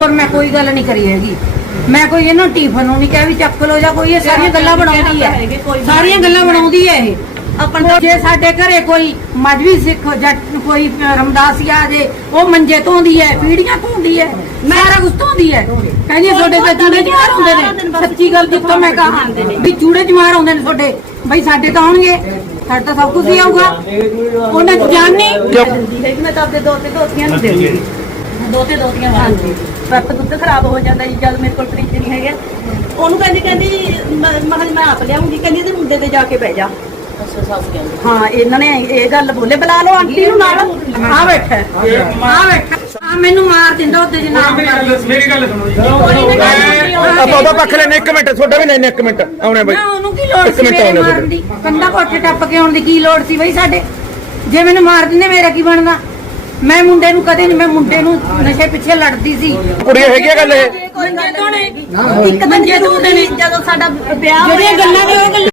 ਪਰ ਮੈਂ ਕੋਈ ਗੱਲ ਨਹੀਂ ਕਰੀ ਹੈਗੀ। ਮੈਂ ਕੋਈ ਇਹਨੂੰ ਟੀਫਨ ਨੂੰ ਨਹੀਂ ਕਿਹਾ ਵੀ ਚੱਕ ਲੋ ਜਾਂ ਕੋਈ ਇਹ ਸਾਰੀਆਂ ਗੱਲਾਂ ਬਣਾਉਂਦੀ ਹੈ। ਸਾਰੀਆਂ ਗੱਲਾਂ ਬਣਾਉਂਦੀ ਹੈ ਇਹ। ਆਪਣ ਜੇ ਸਾਡੇ ਘਰੇ ਕੋਈ ਮਜਬੀ ਸਿੱਖ ਜੱਟ ਕੋਈ ਰਮਦਾਸੀਆ ਆ ਜੇ ਉਹ ਮੰਜੇ ਧੋਂਦੀ ਹੈ ਪੀੜੀਆਂ ਧੋਂਦੀ ਹੈ ਸਾਰਾ ਕੁਝ ਧੋਂਦੀ ਹੈ। ਕਹਿੰਦੀ ਤੁਹਾਡੇ ਤੇ ਚੂੜੇ ਜਮਾਰ ਹੁੰਦੇ ਨੇ। ਸੱਚੀ ਗੱਲ ਜਿੱਥੋਂ ਮੈਂ ਕਹਾ ਵੀ ਚੂੜੇ ਜਮਾਰ ਹੁੰਦੇ ਨੇ ਤੁਹਾਡੇ? ਬਈ ਸਾਡੇ ਤਾਂ ਆਉਣਗੇ। ਸਾਡੇ ਤਾਂ ਸਭ ਕੁਝ ਹੀ ਆਊਗਾ। ਉਹਨਾਂ ਚ ਜਾਣ ਨਹੀਂ? ਦਿੰਦੀ ਹੈ ਕਿ ਮੈਂ ਤਾਂ ਆਪਦੇ ਦੋ ਤੇ ਦੋਤੀਆਂ ਨੂੰ ਦਿੰਦੀ ਦੋ ਤੇ ਦੋਤੀਆਂ ਹਾਂਜੀ। ਪੱਪ ਦੁੱਧ ਖਰਾਬ ਹੋ ਜਾਂਦਾ ਜੀ ਜਦ ਮੇਰੇ ਕੋਲ ਫਰਿੱਜ ਨਹੀਂ ਹੈਗਾ। ਉਹਨੂੰ ਕਹਿੰਦੀ ਕਹਿੰਦੀ ਮੈਂ ਮੈਂ ਆਪ ਲਿਆਉਂਗੀ। ਕਹਿੰਦੀ ਤੇ ਮੁੰਡੇ ਤੇ ਜਾ ਕੇ ਬਹਿ ਜਾ। ਹਾਂ ਇਹਨਾਂ ਨੇ ਇਹ ਗੱਲ ਬੋਲੇ। ਬੁਲਾ ਲਓ ਆਂਟੀ ਨੂੰ ਨਾਲ। ਆ ਬੈਠਾ। ਆ ਬੈਠਾ। ਆ ਮੈਨੂੰ ਮਾਰ ਦਿੰਦਾ ਉਹਦੇ ਜਨਾਬ ਮੇਰੀ ਗੱਲ ਮੇਰੀ। ਗੱਲ ਸੁਣੋ ਜੀ। ਆਪਾਂ ਉਹਦਾ ਪੱਖ ਲੈਣੇ ਇੱਕ ਮਿੰਟ ਤੁਹਾਡਾ ਵੀ ਲੈਣੇ ਇੱਕ ਮਿੰਟ। ਆਉਣੇ ਬਾਈ। ਮੈਂ ਉਹਨੂੰ ਕੀ ਲੋੜ ਸੀ ਮੇਰੇ ਮਾਰਨ ਦੀ? ਕੰਡਾ ਕੋਠੇ ਟੱਪ ਕੇ ਆਉਣ ਦੀ ਕੀ ਲੋੜ ਸੀ ਬਈ ਸਾਡੇ? ਜੇ ਮੈਨੂੰ ਮਾਰ ਦਿੰਦੇ ਮੇਰਾ ਕੀ ਬਣਦਾ? ਮੈਂ ਮੁੰਡੇ ਨੂੰ ਕਦੇ ਨਹੀਂ ਮੈਂ ਮੁੰਡੇ ਨੂੰ ਨਸ਼ੇ ਪਿੱਛੇ ਲੜਦੀ ਸੀ। ਕੁੜੀਆਂ ਹੈਗੀਆਂ ਗੱਲ ਇਹ? ਇੱਕ ਦਿਨ ਜਦੋਂ ਜਦੋਂ ਸਾਡਾ ਵਿਆਹ ਜਿਹੜੀਆਂ ਹੋਇਆ ਗੱਲਾਂ ਨੇ ਉਹ ਗੱਲਾਂ